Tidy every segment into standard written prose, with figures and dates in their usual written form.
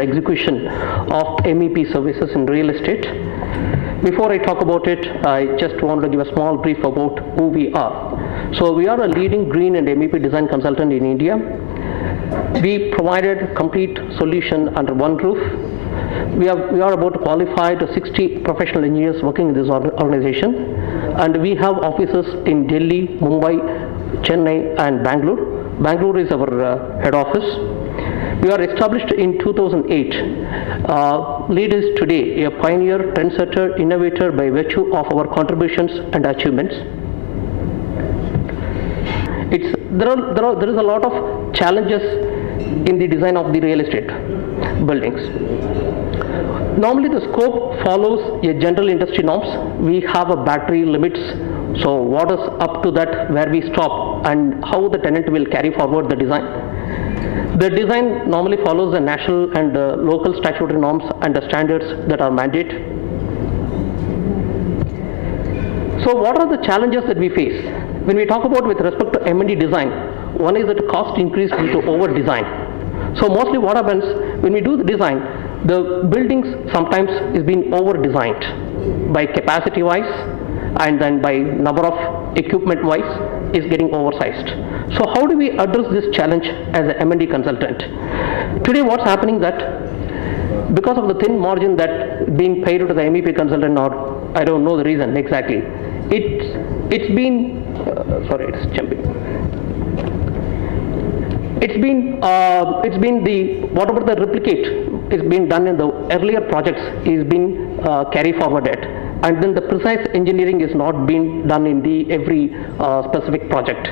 execution of MEP services in real estate. Before I talk about it, I just want to give a small brief about who we are. So we are a leading green and MEP design consultant in India. We provided complete solution under one roof. We are about to qualify to 60 professional engineers working in this organization, and we have offices in Delhi, Mumbai, Chennai and Bangalore. Bangalore is our head office. We are established in 2008. LEED is today a pioneer, trendsetter, innovator by virtue of our contributions and achievements. There is a lot of challenges in the design of the real estate buildings. Normally the scope follows a general industry norms. We have a battery limits, so what is up to that, where we stop, and how the tenant will carry forward the design. The design normally follows the national and local statutory norms and the standards that are mandated. So what are the challenges that we face? When we talk about with respect to M&D design, one is that cost increase due to over design. So mostly what happens when we do the design, the buildings sometimes is being over designed by capacity wise, and then by number of equipment wise is getting oversized. So how do we address this challenge as an M&D consultant? Today what's happening that because of the thin margin that being paid to the MEP consultant, or I don't know the reason exactly, it's been the whatever the replicate is being done in the earlier projects is being carry forwarded, and then the precise engineering is not being done in the every specific project.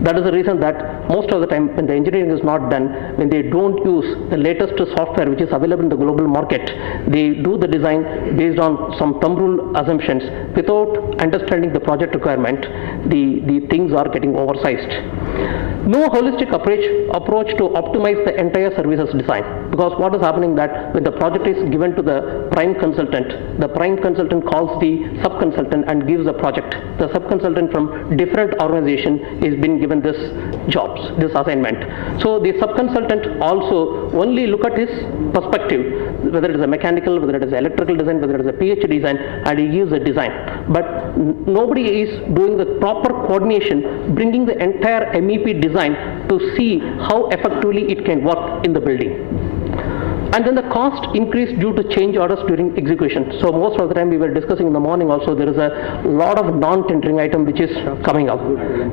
That is the reason that most of the time when the engineering is not done, when they don't use the latest software which is available in the global market, they do the design based on some thumb rule assumptions without understanding the project requirement. The things are getting oversized. No holistic approach to optimize the entire services design, because what is happening that when the project is given to the prime consultant calls the sub-consultant and gives the project. The sub-consultant from different organization is being given this assignment. So the sub-consultant also only look at his perspective, whether it is a mechanical, whether it is electrical design, whether it is a PhD design, and he gives a design. But nobody is doing the proper coordination, bringing the entire MEP design to see how effectively it can work in the building. And then the cost increased due to change orders during execution. So most of the time we were discussing in the morning also, there is a lot of non-tendering item which is coming up.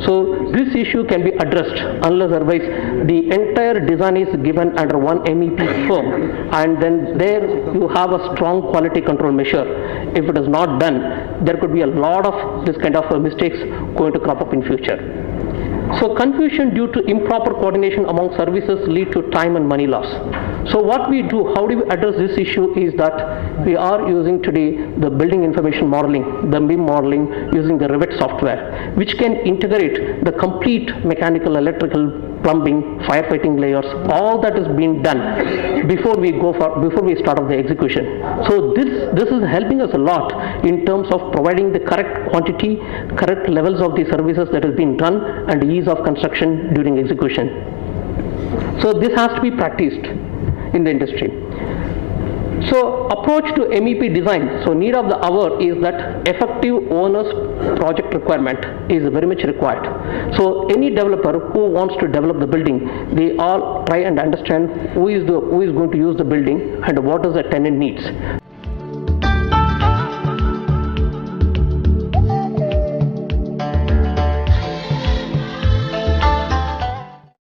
So this issue can be addressed unless otherwise the entire design is given under one MEP firm, and then there you have a strong quality control measure. If it is not done, there could be a lot of this kind of mistakes going to crop up in future. So confusion due to improper coordination among services lead to time and money loss. So what we do, how do we address this issue, is that we are using today the building information modeling, the BIM modeling, using the Revit software, which can integrate the complete mechanical, electrical, plumbing, firefighting layers. All that is being done before we start off the execution. So this is helping us a lot in terms of providing the correct quantity, correct levels of the services that has been done, and ease of construction during execution. So this has to be practiced in the industry. So approach to MEP design. So need of the hour is that effective owner's project requirement is very much required. So any developer who wants to develop the building, they all try and understand who is going to use the building and what is the tenant needs.